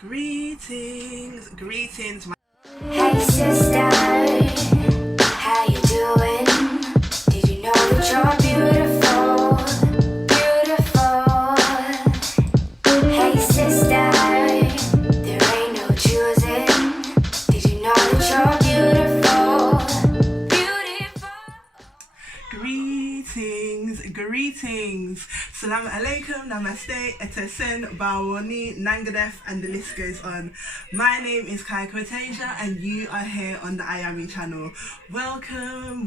Greetings. Hey sister, how you doing? Did you know that you're beautiful, beautiful? Hey sister, there ain't no choosing. Did you know that you're beautiful, beautiful? Greetings. Salaam alaikum, namaste, etesen, bawoni, nangadef, and the list goes on. My name is Kai Quotasia, and you are here on the Eyeame channel. Welcome.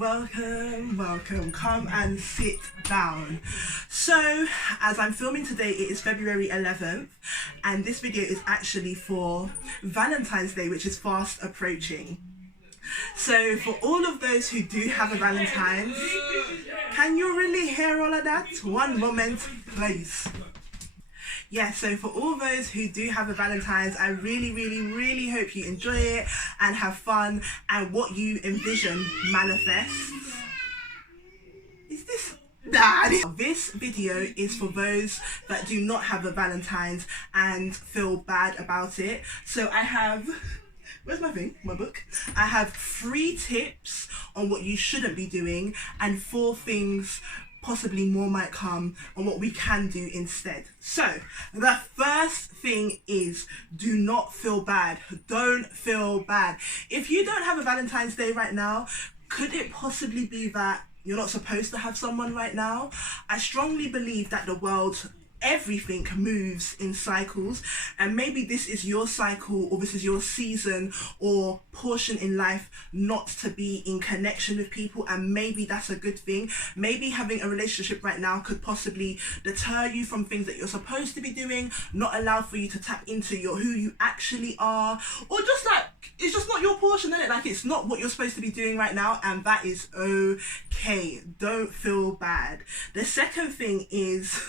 Come and sit down. So, as I'm filming today, it is February 11th, and this video is actually for Valentine's Day, which is fast approaching. So for all of those who do have a Valentine's, can you really hear all of that? One moment, please. Yeah, so for all those who do have a Valentine's, I really hope you enjoy it and have fun, and what you envision manifests. Is this bad? This video is for those that do not have a Valentine's and feel bad about it. So I have... Where's my thing? My book. I have 3 tips on what you shouldn't be doing, and 4 things, possibly more might come, on what we can do instead. So, the first thing is, do not feel bad. Don't feel bad. If you don't have a Valentine's Day right now, could it possibly be that you're not supposed to have someone right now? I strongly believe that the world, everything moves in cycles, and maybe this is your cycle, or this is your season or portion in life not to be in connection with people, and maybe that's a good thing. Maybe having a relationship right now could possibly deter you from things that you're supposed to be doing, not allow for you to tap into who you actually are, or just like it's just not your portion, isn't it? Like it's not what you're supposed to be doing right now, and that is okay. Don't feel bad. The second thing is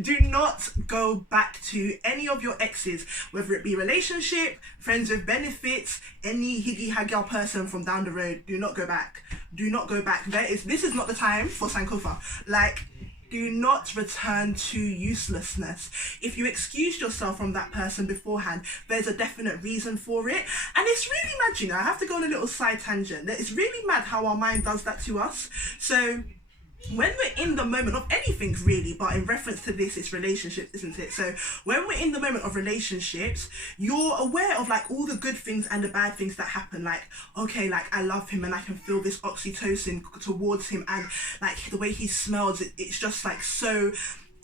do not go back to any of your exes, whether it be relationship, friends with benefits, any higgy haggy person from down the road. Do not go back. This is not the time for Sankofa. Like, do not return to uselessness. If you excused yourself from that person beforehand, there's a definite reason for it. And it's really mad, you know, I have to go on a little side tangent. It's really mad how our mind does that to us. So when we're in the moment of anything really, but in reference to this, it's relationships, isn't it? So when we're in the moment of relationships, you're aware of like all the good things and the bad things that happen. Like, okay, like I love him and I can feel this oxytocin towards him, and like the way he smells, it's just like so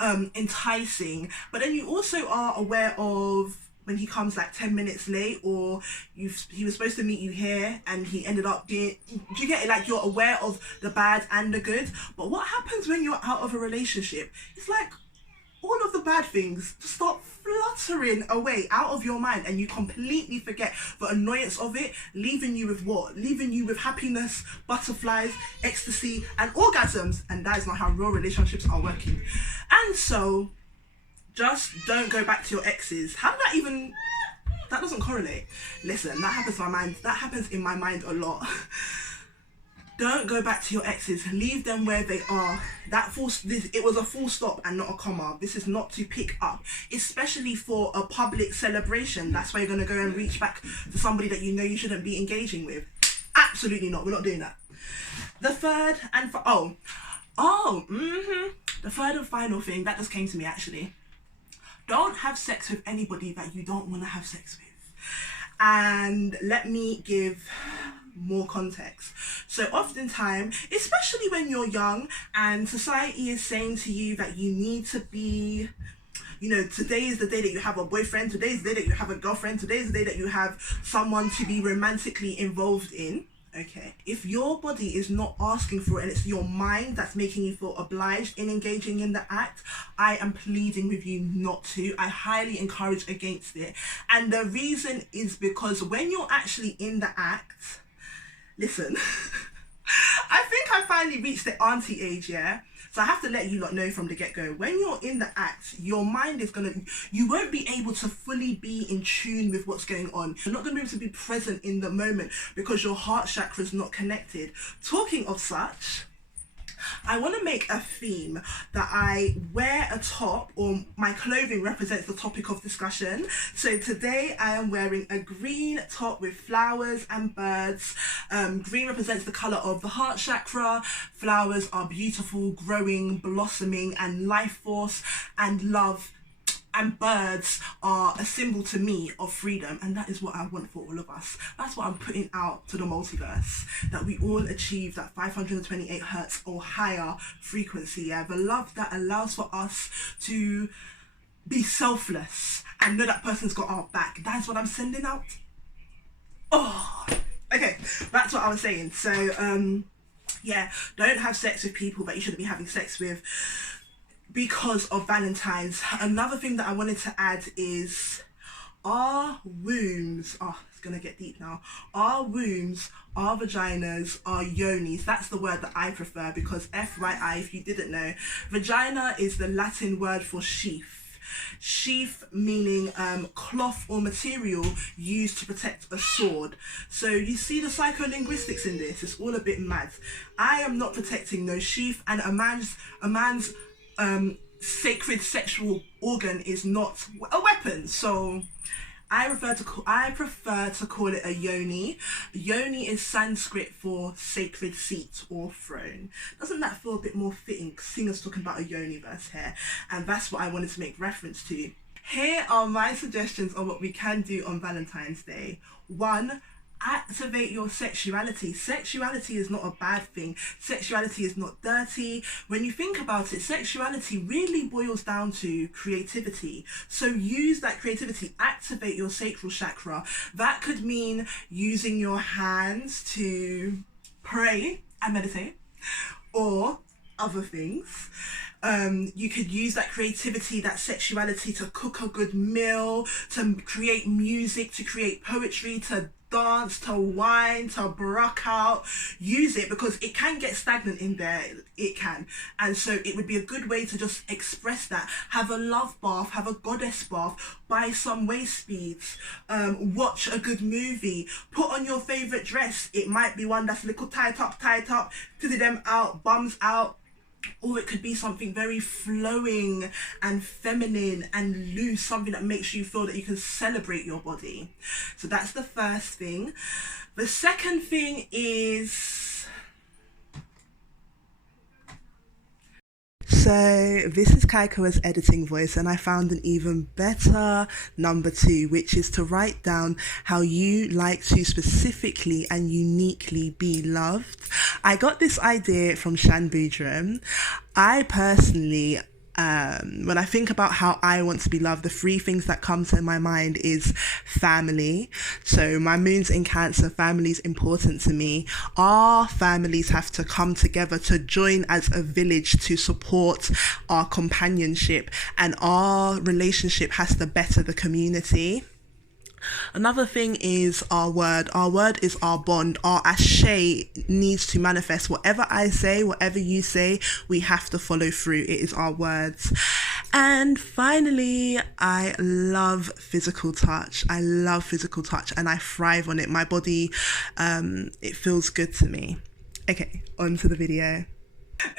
enticing. But then you also are aware of when he comes like 10 minutes late, or he was supposed to meet you here and he ended up doing, do you get it? Like you're aware of the bad and the good. But what happens when you're out of a relationship? It's like all of the bad things just start fluttering away out of your mind, and you completely forget the annoyance of it, leaving you with what? Leaving you with happiness, butterflies, ecstasy, and orgasms. And that is not how real relationships are working. And so just don't go back to your exes. How did that even... That doesn't correlate. Listen, that happens in my mind. That happens in my mind a lot. Don't go back to your exes. Leave them where they are. It was a full stop and not a comma. This is not to pick up, especially for a public celebration. That's why you're going to go and reach back to somebody that you know you shouldn't be engaging with. Absolutely not. We're not doing that. The third and... The third and final thing, that just came to me actually. Don't have sex with anybody that you don't want to have sex with. And let me give more context. So oftentimes, especially when you're young and society is saying to you that you need to be, you know, today is the day that you have a boyfriend, today is the day that you have a girlfriend, today is the day that you have someone to be romantically involved in. Okay, if your body is not asking for it and it's your mind that's making you feel obliged in engaging in the act, I am pleading with you not to. I highly encourage against it. And the reason is because when you're actually in the act, listen, I think I finally reached the auntie age, yeah? So I have to let you lot know from the get-go, when you're in the act, your mind is you won't be able to fully be in tune with what's going on. You're not going to be able to be present in the moment because your heart chakra is not connected. Talking of such, I want to make a theme that I wear a top, or my clothing represents the topic of discussion. So today I am wearing a green top with flowers and birds. Green represents the colour of the heart chakra. Flowers are beautiful, growing, blossoming, and life force and love. And birds are a symbol to me of freedom, and that is what I want for all of us. That's what I'm putting out to the multiverse, that we all achieve that 528 hertz or higher frequency. Yeah, the love that allows for us to be selfless and know that person's got our back. That's what I'm sending out. Oh, okay, that's what I was saying. So yeah, don't have sex with people that you shouldn't be having sex with because of Valentines. Another thing that I wanted to add is our wombs, it's gonna get deep now, our wombs, our vaginas, our yonis, that's the word that I prefer, because FYI, if you didn't know, vagina is the Latin word for sheath. Sheath meaning cloth or material used to protect a sword. So you see the psycholinguistics in this, it's all a bit mad. I am not protecting no sheath, and a man's sacred sexual organ is not a weapon. So I prefer to call it a yoni. Yoni is Sanskrit for sacred seat or throne. Doesn't that feel a bit more fitting, seeing us talking about a yoni verse here? And that's what I wanted to make reference to. Here are my suggestions on what we can do on Valentine's Day. 1, activate your sexuality. Sexuality is not a bad thing. Sexuality is not dirty. When you think about it, sexuality really boils down to creativity. So use that creativity, activate your sacral chakra. That could mean using your hands to pray and meditate, or other things. You could use that creativity, that sexuality, to cook a good meal, to create music, to create poetry, to dance, to whine, to brock out. Use it, because it can get stagnant in there, it can, and so it would be a good way to just express that. Have a love bath, have a goddess bath, buy some waist beads, watch a good movie, put on your favorite dress. It might be one that's a little tight up, titty them out, bums out, or it could be something very flowing and feminine and loose, something that makes you feel that you can celebrate your body. So that's the first thing. The second thing is, so this is Kaikoa's editing voice, and I found an even better number 2, which is to write down how you like to specifically and uniquely be loved. I got this idea from Shan Boodram. I personally, when I think about how I want to be loved, the 3 things that come to my mind is family. So my moon's in Cancer, family is important to me. Our families have to come together to join as a village to support our companionship, and our relationship has to better the community. Another thing is our word. Our word is our bond. Our ashe needs to manifest. Whatever I say, whatever you say, we have to follow through. It is our words. And finally, I love physical touch. I love physical touch, and I thrive on it. My body, it feels good to me. Okay, on to the video.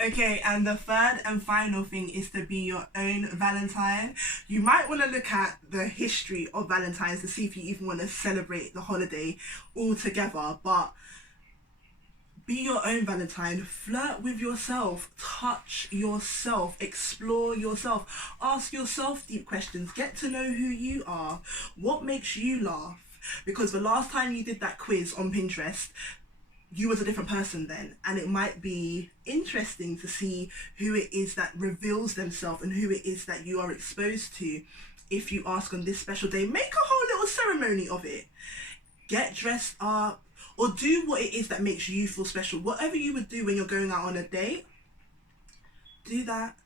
Okay, and the third and final thing is to be your own Valentine. You might want to look at the history of Valentine's to see if you even want to celebrate the holiday all together, but be your own Valentine. Flirt with yourself, touch yourself, explore yourself, ask yourself deep questions, get to know who you are, what makes you laugh, because the last time you did that quiz on Pinterest, you was a different person then, and it might be interesting to see who it is that reveals themselves and who it is that you are exposed to if you ask on this special day. Make a whole little ceremony of it. Get dressed up, or do what it is that makes you feel special. Whatever you would do when you're going out on a date, do that.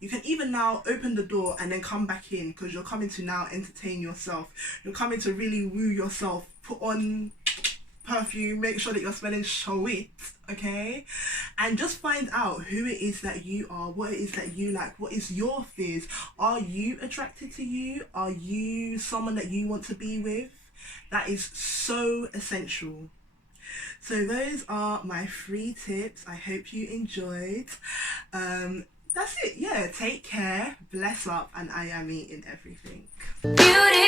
You can even now open the door and then come back in, because you're coming to now entertain yourself. You're coming to really woo yourself. Put on perfume, make sure that you're smelling sweet, okay? And just find out who it is that you are, what it is that you like, what is your fears. Are you attracted to you? Are you someone that you want to be with? That is so essential. So those are my 3 tips. I hope you enjoyed. That's it. Yeah, take care, bless up, and Eyeame in everything. Beautiful.